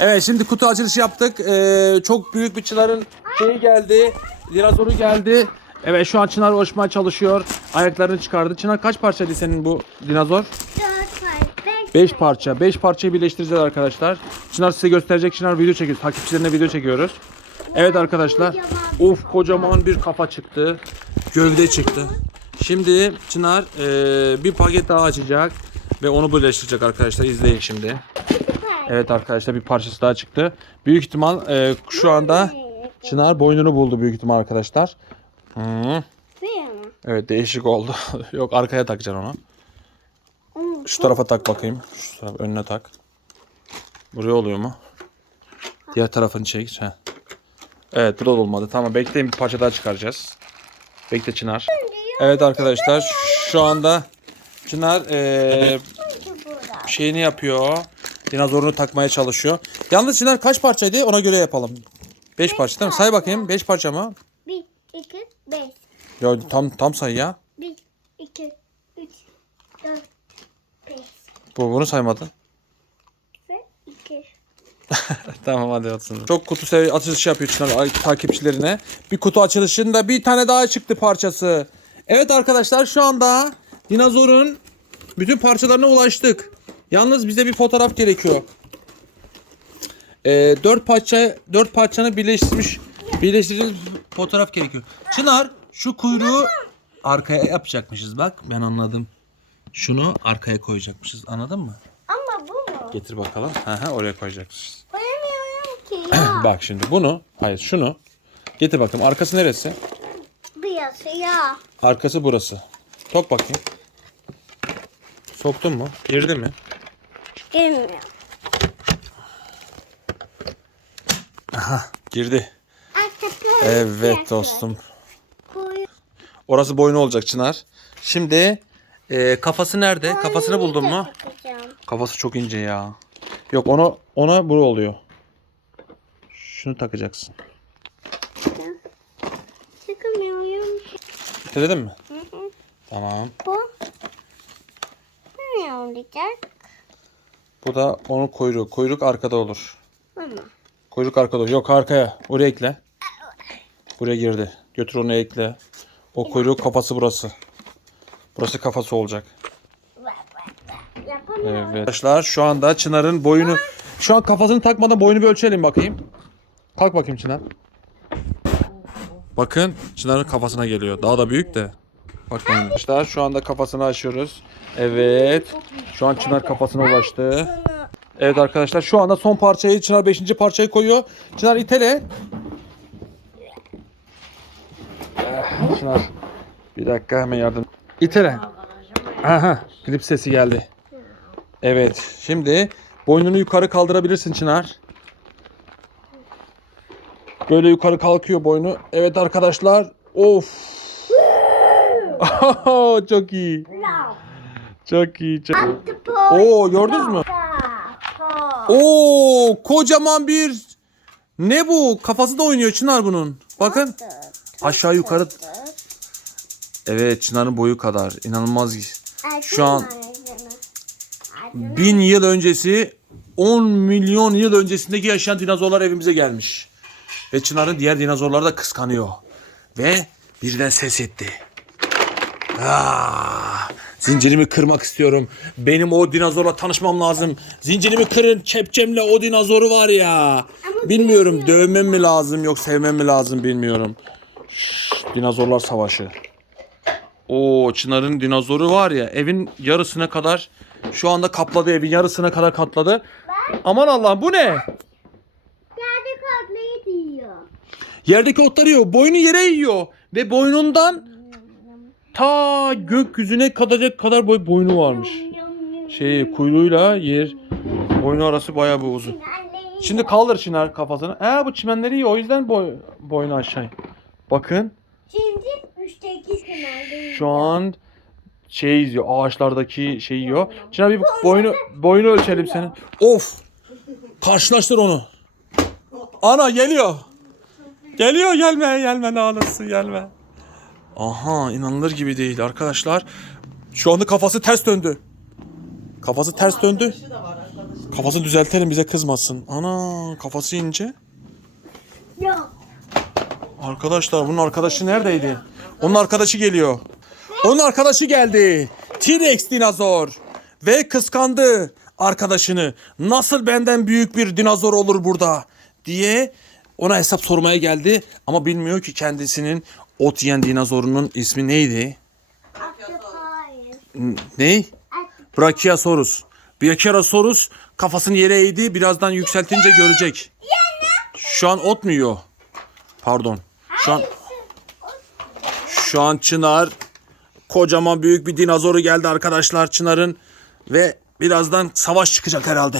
Evet şimdi kutu açılışı yaptık. Ee, çok büyük bir Çınar'ın şeyi geldi. Dinozoru geldi. Evet şu an Çınar ulaşmaya çalışıyor. Ayaklarını çıkardı. Çınar kaç parçaydı senin bu dinozor? Dört var. Beş. 5 parça. 5 parçayı birleştireceğiz arkadaşlar. Çınar size gösterecek. Çınar video çekiyoruz. Takipçilerine video çekiyoruz. Evet arkadaşlar. Of kocaman bir kafa çıktı. Gövde çıktı. Şimdi Çınar eee, bir paket daha açacak. Ve onu birleştirecek arkadaşlar. İzleyin şimdi. Evet arkadaşlar bir parçası daha çıktı. Büyük ihtimal eee, şu anda Çınar boynunu buldu büyük ihtimal arkadaşlar. Mi? Evet değişik oldu. Yok arkaya takacaksın onu. Şu tarafa tak bakayım. Şu tarafa önüne tak. Buraya oluyor mu? Diğer tarafını çek. Heh. Evet bu da olmadı. Tamam bekleyin bir parça daha çıkaracağız. Bekle Çınar. Evet arkadaşlar şu anda Çınar burada. şeyini yapıyor. Dinozorunu takmaya çalışıyor. Yalnız Çınar kaç parçaydı ona göre yapalım. 5 parça değil mi? Say bakayım 5 parça mı? Bir, iki, beş. Ya tam tam say ya. Bir, iki, üç, dört, beş Bu bunu saymadın. ve iki. Tamam hadi atsın. Çok kutu sev açılışı yapıyor Çınar takipçilerine. Bir kutu açılışında bir tane daha çıktı parçası. Evet arkadaşlar şu anda dinozorun bütün parçalarına ulaştık. Yalnız bize bir fotoğraf gerekiyor. Ee, dört parça dört parçanı birleştirmiş birleştirilmiş fotoğraf gerekiyor. Çınar şu kuyruğu arkaya yapacakmışız bak ben anladım. Şunu arkaya koyacakmışız anladın mı? Ama bu mu? Getir bakalım. Hı, oraya koyacakmışız. Koyamıyorum ki ya. Bak şimdi bunu, hayır şunu. Getir bakalım. Arkası neresi? Bıyası ya. Arkası burası. Sok bakayım. Soktun mu? Girdi mi? Bilmiyorum. Girdi. Artık Evet dostum. Koy. Orası boynu olacak Çınar. Şimdi e, kafası nerede? Kafasını buldun mu? Kafası çok ince ya. Yok onu ona bu oluyor. Şunu takacaksın. Çıkamıyorum. Bitirdin mi? Hı hı. Tamam. Bu ne olacak? Bu da onun kuyruğu. Kuyruk arkada olur. Ama Kuyruk arkada olur. Yok arkaya. Oraya ekle. Buraya girdi. Götür onu ekle. O kuyruğu kafası burası. Burası kafası olacak. Evet. Arkadaşlar şu anda Çınar'ın boyunu... Şu an kafasını takmadan boyunu bir ölçelim bakayım. Kalk bakayım Çınar. Bakın Çınar'ın kafasına geliyor. Daha da büyük de. Arkadaşlar şu anda kafasını açıyoruz. Evet. Şu an Çınar kafasına ulaştı. Evet arkadaşlar şu anda son parçayı Çınar 5. parçayı koyuyor. Çınar itele. Eh, Çınar bir dakika hemen yardım. İtele. Aha klip sesi geldi. Evet şimdi boynunu yukarı kaldırabilirsin Çınar. Böyle yukarı kalkıyor boynu. Evet arkadaşlar. Of. Çok iyi. Çok iyi. Çok... Oo gördünüz mü? Oo kocaman bir ne bu? Kafası da oynuyor Çınar bunun. Bakın. Aşağı yukarı. Evet Çınar'ın boyu kadar. İnanılmaz. Şu an- Bin yıl öncesi 10 milyon yıl öncesindeki yaşayan dinozorlar evimize gelmiş. Ve Çınar'ın diğer dinozorları da kıskanıyor. Ve birden ses etti. Ah, zincirimi kırmak istiyorum. Benim o dinozorla tanışmam lazım. Zincirimi kırın kepçemle o dinozoru var ya. Bilmiyorum dövmem mi lazım yok sevmem mi lazım bilmiyorum. Şşş, dinozorlar savaşı. O Çınar'ın dinozoru var ya evin yarısına kadar şu anda kapladı evin yarısına kadar katladı. Aman Allah'ım bu ne? Yerde katlayı diyor. Yerdeki otları yiyor. Boynu yere yiyor. Ve boynundan ta gökyüzüne kadar kadar boy boynu varmış. Şey kuyruğuyla yer boynu arası bayağı bir uzun. Şimdi kaldır Çınar kafasını. Ee bu çimenleri yiyor. O yüzden boy, boynu aşağı. Bakın Şimdi şu an şey izliyor. Ağaçlardaki şeyi yiyor. Çınar bir boynu boynu ölçelim senin. Of. Karşılaştır onu. Ana geliyor. Geliyor gelme gelme ne alırsın gelme. Aha inanılır gibi değil arkadaşlar. Şu anda kafası ters döndü. Kafası ters döndü. Kafasını düzeltelim bize kızmasın. Ana kafası ince. Yok. Arkadaşlar bunun arkadaşı neredeydi? Onun arkadaşı geliyor. Onun arkadaşı geldi. T-Rex dinozor. Ve kıskandı arkadaşını. Nasıl benden büyük bir dinozor olur burada diye ona hesap sormaya geldi. Ama bilmiyor ki kendisinin ot yiyen dinozorunun ismi neydi? N- Ney? Brachiosaurus. Brachiosaurus kafasını yere eğdi. Birazdan yükseltince görecek. Şu an ot mu yiyor? Pardon. Şu an şu an Çınar kocaman büyük bir dinozoru geldi arkadaşlar Çınar'ın ve birazdan savaş çıkacak herhalde.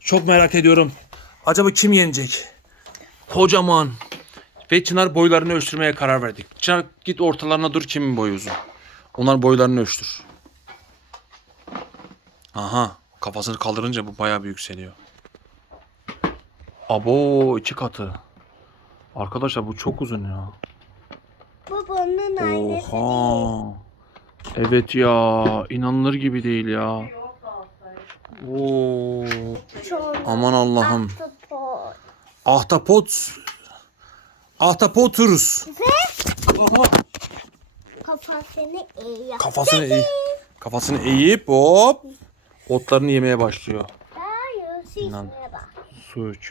Çok merak ediyorum. Acaba kim yenecek? Kocaman. Ve Çınar boylarını ölçtürmeye karar verdik. Çınar git ortalarına dur kimin boyu uzun. Onlar boylarını ölçtür. Aha kafasını kaldırınca bu bayağı bir yükseliyor. Abo iki katı. Arkadaşlar bu çok uzun ya. Babanın aynısı. Oha. Evet ya inanılır gibi değil ya. Oo. Aman Allah'ım. ahtapot. Ahtapot. Ahtapoturus. Kafasını eğiyor. Kafasını eğ kafasını eğip hop otlarını yemeye başlıyor. Daha yüzü İnan. Su içiyor.